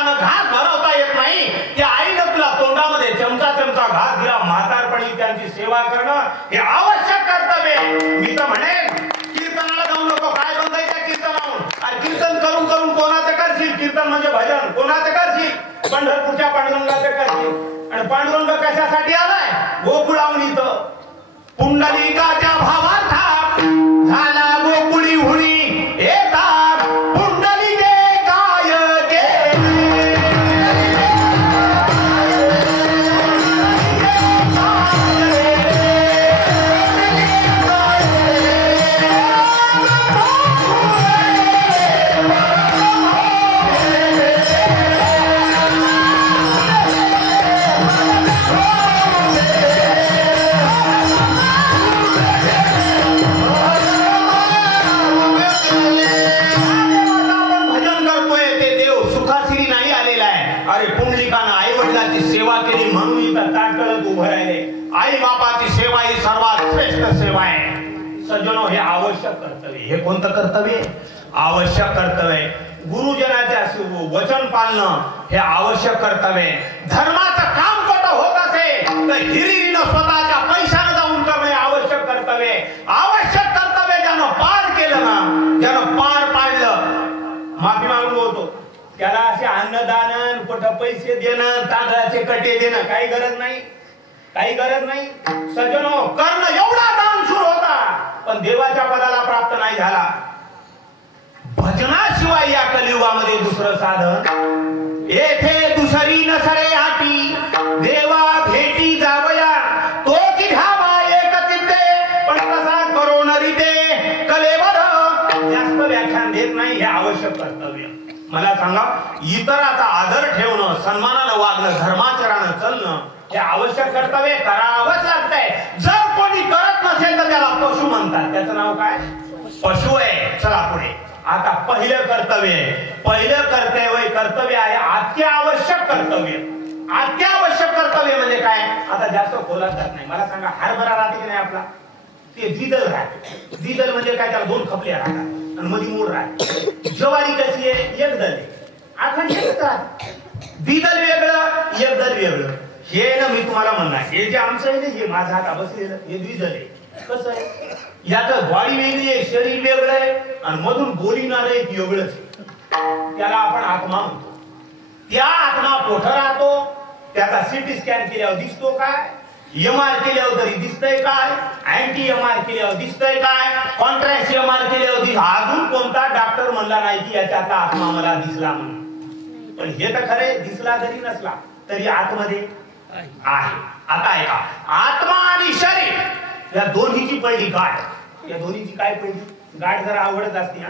हाताने घास भरवता येत नाही, त्या आईने तुला तोंडामध्ये चमचा चमचा घास दिला, म्हातारपणी त्यांची सेवा करणं हे आवश्यक कर्तव्य. मी तर म्हणेन कीर्तनाला जाऊ नको. काय बंधायचं कीर्तनाहून? कीर्तन करून करून कोणाचं करशील? कीर्तन म्हणजे भजन कोणाचं करशील? पंढरपूरच्या पांडुरंगाचं करशील. आणि पांडुरंग कशासाठी आलाय? गोकुळाहून इथं पुंडलिकाच्या भावार्था झाला गोकुळी हुणी येता पुंडलिके काय आई बापाची सेवा ही सर्वात श्रेष्ठ सेवा आहे. सज्जनो, हे आवश्यक कर्तव्य. हे कोणतं कर्तव्य? आवश्यक कर्तव्य. गुरुजनाचे वचन पाळणं हे आवश्यक कर्तव्य. धर्माचं काम कुठं होत असेल तर हिरिरीनं स्वतःच्या पैशाने जाऊन करणे आवश्यक कर्तव्य. आवश्यक कर्तव्य ज्यानं पार केलं ना, ज्यानं पार पाडलं, माफी मागून बोलतो त्याला असे अन्नदान, कुठं पैसे देणं, तांदळाचे कटे देणं काही गरज नाही, काही गरज नाही. सज्जनो, कर्ण एवढा दानशूर होता पण देवाच्या पदाला प्राप्त नाही झाला. भजनाशिवाय या कलियुगामध्ये दुसरं साधन येथे दुसरी नसरे आटी देवा भेटी जावया तो की घ्यावा एक चित्ते पण कसा करो नरीते कलेवर. जास्त व्याख्यान देत नाही. हे आवश्यक कर्तव्य. मला सांगा, इतराचा आदर ठेवणं, सन्मानानं वागणं, धर्माचरणानं चालणं हे आवश्यक कर्तव्य करावंच लागतंय. जर कोणी करत नसेल तर त्याला पशु म्हणतात. त्याचं नाव काय? पशु आहे. चला पुढे. आता पहिलं कर्तव्य कर्तव्य आहे अत्यावश्यक कर्तव्य. अत्यावश्यक कर्तव्य म्हणजे काय? आता जास्त खोलात जात नाही. मला सांगा, हरभरा राहते की नाही आपला? ते द्विदल राहते. द्विदल म्हणजे काय? त्याला दोन खपल्या राहतात आणि मध्ये मूळ राहते. ज्वारी कशी आहे? एक दल आहे. आखंड एकच राहते. द्विदल वेगळं, एक दल वेगळं. हे ना मी तुम्हाला म्हणणार, हे जे आमचं आहे ना, हे माझा हात बसलेलं हे द्विदल आहे. कसं आहे? याचं बॉडी वेगळी आहे, शरीर वेगळं आहे आणि मधून बोलिणार आहे वेगळंच आहे. त्याला आपण आत्मा म्हणतो. त्या आत्मा कोठं राहतो? त्याचा सिटी स्कॅन केल्यावर दिसतो काय? एमआर केल्यावर तरी दिसतंय काय? अँटी एमआर केल्यावर दिसतंय काय? कॉन्ट्रास्ट एमआर केल्यावर अजून कोणता डॉक्टर म्हणला नाही की याच्यातला आत्मा मला दिसला म्हणून. पण हे तर खरे, दिसला जरी नसला तरी आतमध्ये आहे. आता ऐका, आत्मा आणि शरीर या दोन्हीची पहिली गाठ. या दोन्हीची काय पहिली गाठ? जरा अवघडच असते.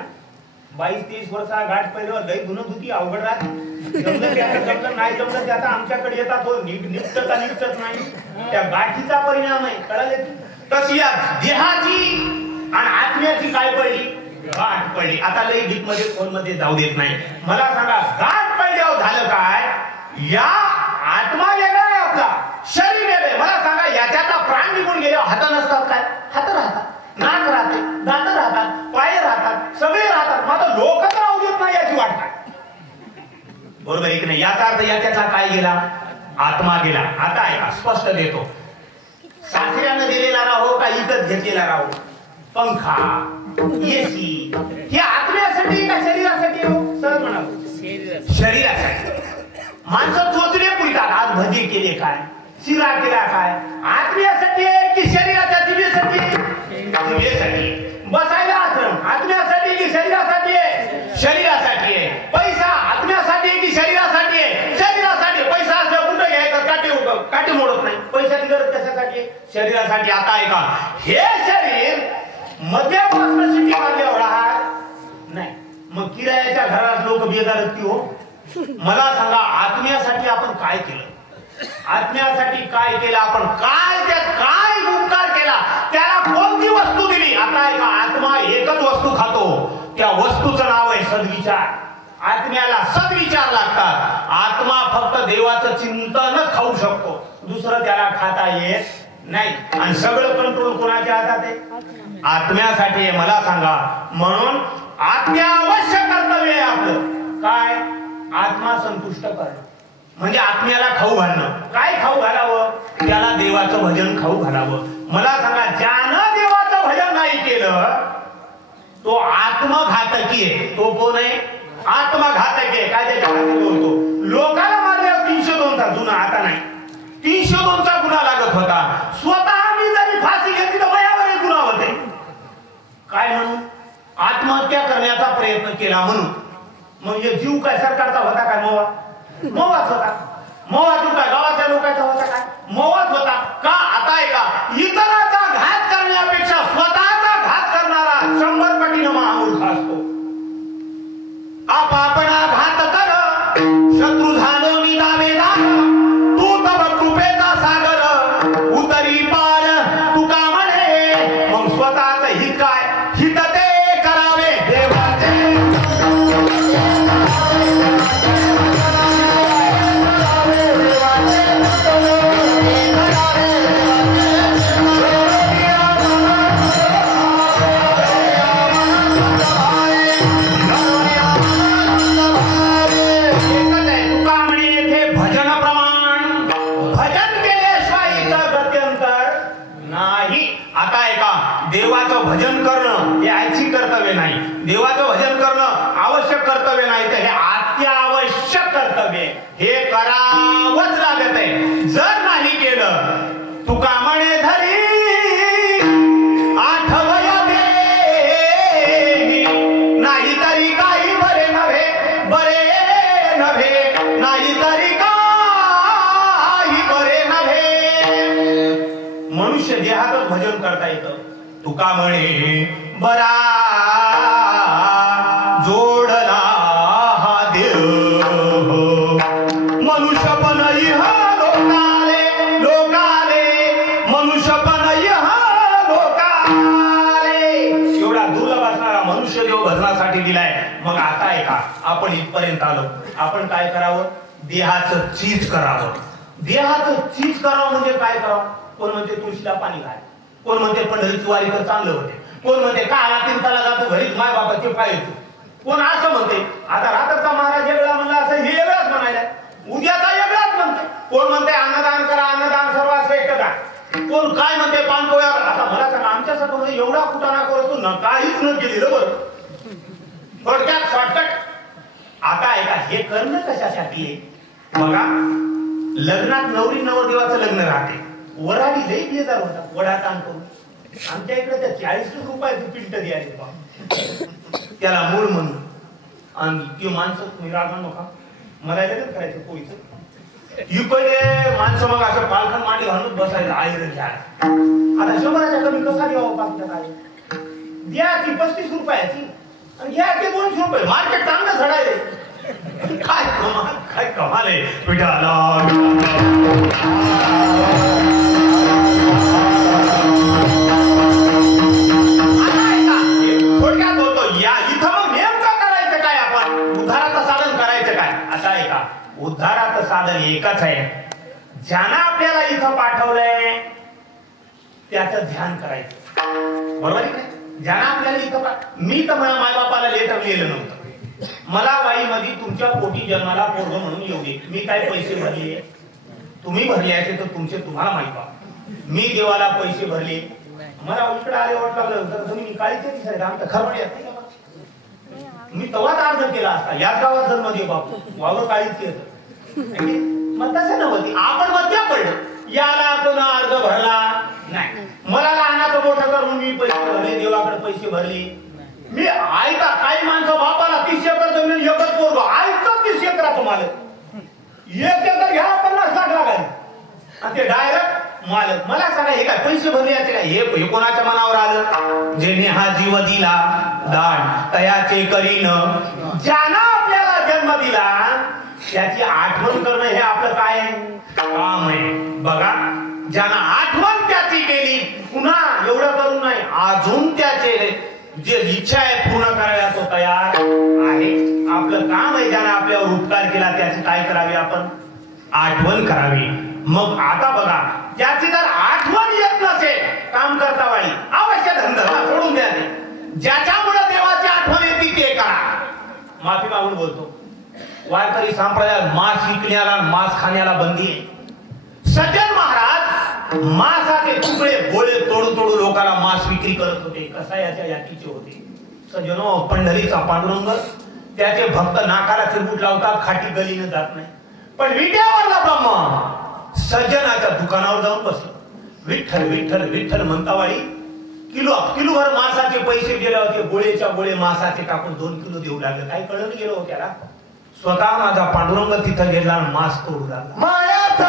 22-23 वर्षा गाठ पहिल्यावर लई धुणं धुती अवघड राहते. जमलं नाही जमलं त्याचा आमच्याकडे येतात. हो निपटत का निपटत नाही, त्या गाठीचा परिणाम आहे. कळाले? तशी या देहाची आणि आत्म्याची काय पहिली गाठ पडली. आता लई डीप मध्ये फोन मध्ये जाऊ देत नाही. मला सांगा, गाठ पडल्यावर झालं काय? या आत्मा वेगळा आहे, आपला शरीर वेगळे. मला सांगा, याच्यातला प्राण निघून गेल्यावर हात नसतात काय? हात राहतात, नाक राहते, दात राहतात, पाय राहतात, सगळे राहतात. मात्र लोकच राहू देत नाही याची वाट काय? बरोबर आहे की नाही? याचा अर्थ याच्यातला काय गेला? आत्मा गेला. आता ऐका, स्पष्ट देतो. सासऱ्यानं दिलेला राहो का इकत घेतलेला राहो? पंखा, एसी हे आत्म्यासाठी का शरीरासाठी? हो सरळ म्हणावं, शरीरासाठी. माणसं चोचले पुरतात. आज भजी केले काय, शिरा केला काय, आत्म्यासाठी आहे की शरीराच्या जिभेसाठी? जिभेसाठी. बसायला आश्रम आत्म्यासाठी की शरीरासाठी आहे? शरीरासाठी आहे. पैसा आत्म्यासाठी आहे की शरीरासाठी आहे? शरीरासाठी. पैसा असल्या कुठं घ्यायचं? काटे मोडत नाही. पैशाची गरज कशासाठी आहे? शरीरासाठी. आता ऐका, हे शरीर मध्यापासून शिटी मारल्यावर राहत नाही. मग किरायाच्या घरात लोक बेजार असतील. हो मला सांगा, आत्म्यासाठी आपण काय केलं? आत्म्यासाठी काय केलं आपण? काय त्यात काय उपकार केला? त्याला कोणती वस्तू दिली? आता ऐका, आत्मा एकच वस्तू खातो. त्या वस्तूचं नाव आहे सद्विचार. आत्म्याला सद्विचार लागतात. आत्मा फक्त देवाचं चिंतनच खाऊ शकतो, दुसरं त्याला खाता येत नाही. आणि सगळं कंट्रोल कोणाच्या हातात आहे? आत्म्यासाठी आहे. मला सांगा, म्हणून आत्म्यावश्यक कर्तव्य आहे आपलं काय? आत्मा संतुष्ट करणं म्हणजे आत्म्याला खाऊ घालणं. काय खाऊ घालावं? त्याला देवाचं भजन खाऊ घालावं. मला सांगा, ज्यानं देवाचं भजन नाही केलं तो आत्मघातकी आहे. तो कोण आहे? आत्मघातकी आहे. काय त्याच्या बोलतो? लोकांना मारल्यावर 302चा जुना, आता नाही 302चा गुन्हा लागत होता. स्वतः मी जरी फाशी घेतली तर वयावर गुन्हा होते. काय म्हणून? आत्महत्या करण्याचा प्रयत्न केला म्हणून. म्हणजे जीव काय सरकारचा होता काय? मोवाच होता. मोवा जीव काय गावाच्या लोकांचा होता काय? मोवाच होता. का? आता आहे का, इतराचा घात करण्यापेक्षा स्वतःचा घात करणारा 100 पटीनं महामूर्ख असतो. आपणा घात कर शत्रू झालो मी दावेदार, तू तव कृपेचा सागर उतरी पार तुका म्हणे. मग स्वतःच हित काय? हित ते करावे देवाचे. देवाचं भजन करणं हे ऐच्छिक कर्तव्य नाही. देवाचं भजन करणं आवश्यक कर्तव्य नाही, तर हे अत्यावश्यक कर्तव्य. हे करावंच लागत आहे. जर नाही केलं तुका म्हणे धरी आठवय देही, नाही तरी काही बरे नव्हे, बरे नव्हे, नाही तरी काही बरे नव्हे. मनुष्य देहातच भजन करता येतं. तुका म्हणे बरा जोडला हा देव, मनुष्यपण हा लोकाले, लोकाले मनुष्यपण हा लोकाले. एवढा दुर्लभ असणारा मनुष्य देव भजनासाठी दिलाय. मग आता आहे का, आपण इथपर्यंत आलो. आपण काय करावं? देहाचं चीज करावं. देहाचं चीज करावं म्हणजे काय करावं? कोण म्हणते तुळशीला पाणी घाल, कोण म्हणते पंढरीची वारी तर चांगलं होते, कोण म्हणते काला तीर्थाला जातो घरीच माय बापाचे पाय येतो, कोण असं म्हणते. आता रात्रचा महाराज वेगळा म्हणला असं हे वेगळाच म्हणायला, उद्याचा वेगळाच म्हणते. कोण म्हणते अन्नदान करा, अन्नदान सर्वात श्रेष्ठ का, कोण काय म्हणते पानपोळ्या. आता मला सांगा, आमच्यासाठी एवढा कुटाणा करतो न, काहीच न केलेलं बरं, थोडक्यात शॉर्टकट. आता आहे का, हे करणं कशासाठी आहे? बघा, लग्नात नवरी नवरदेवाचं लग्न राहते, वराडी लई बेजार होता, वडा ताण करून. आमच्या इकडे त्या 40 रुपयाचं पिंट द्यायचे त्याला मूळ म्हणून. आणि ती माणसं, तुम्ही रागा नका, मला लग्न करायचं पोळीचं. इकडे माणसं मग असं पालखण मांडी घालून बसायचं आयरन घ्या. आता 100च्या कमी कसा द्यावा पाकिटात? काय द्या ती 35 रुपयाची आणि घ्या ते 200 रुपये. मार्केट चांगलं झडायले. काय कमाल, काय कमाल आहे. पिठाला थोडक्यात होतो या. इथं मग नेमकं करायचं काय? आपण उद्धाराचं साधन करायचं काय? आता आहे का, उद्धाराचं साधन एकच आहे. ज्यानं आपल्याला इथं पाठवलंय त्याचं ध्यान करायचं. बरोबर आहे? ज्यानं आपल्याला इथं मी तर माझ्या मायबापाला लेटर लिहिलं नव्हतं. मला वाईमध्ये तुमच्या पोटी जन्माला पोरग म्हणून येऊ दे. मी काय पैसे भरले, तुम्ही भरले असे तर तुमचे तुम्हाला माहित बा. मी देवाला पैसे भरले, मला इकडे आले वाटलं तर तुम्ही काळीचे दिसायला आमचं खरबड येत नाही का? मी तवाच अर्ज केला असता, याच गावात जन्म दे बापू, वावर काळीच येत. मग तसं नव्हती, आपण मध्या पडलं. याला कोणा अर्ज भरला नाही. मला लहानाचं मोठं करून मी पैसे भरले, देवाकडे पैसे भरले. मी आयता काही माणसं बापाला 30 एकर जमीन एकच पोरगो आयतं 30 एकराचं मालक. 1 एकर घ्या 50 लाख लागायचे आणि ते डायरेक्ट मालक. मला सांगा, हे काय पैसे भरले याचे काय? हे कोणाच्या मनावर आलं? जेणे हा जीव दिला दान तयाचे करीन. ज्यानं आपल्याला जन्म दिला त्याची आठवण करणं हे आपलं काय काम आहे? बघा, ज्यानं आठवण त्याची केली, पुन्हा एवढं करू नाही, अजून त्याचे जे इच्छा आहे पूर्ण करायला तो तयार आहे. आपलं काम आहे, ज्यानं आपल्यावर उपकार केला त्याची काय करावी? आपण आठवण करावी. मग आता बघा, त्याची जर आठवण येत नसेल काम करता वाली, अवश्य धंदा सोडून द्या. ज्याच्यामुळे देवाची आठवण येते ते करा. माफी मागून बोलतो, वारकरी संप्रदायात मांस विकण्याला मांस खाण्याला बंदी आहे. सज्जन महाराज मांसाचे तुकडे गोळे तोडू तोडू लोकांना मांस विक्री करत होते. कसायाच्या जातीचे होते. सज्जनो, पंढरीचा पांडुरंग त्याचे भक्त नाकाला चिरमुट लावतात, खाटी गलीने जात नाही. पण विट्यावरला ब्रह्म सज्जनाच्या दुकानावर जाऊन बसला. विठ्ठल विठ्ठल विठ्ठल म्हणतावाळी किलोभर मांसाचे पैसे गेले होते. गोळेच्या गोळे मांसाचे टाकून 2 किलो देऊ लागले. काही कळलं गेलो हो त्याला. स्वतः माझा पांडुरंग तिथं गेला, मांस तोडू लागला. मायाचा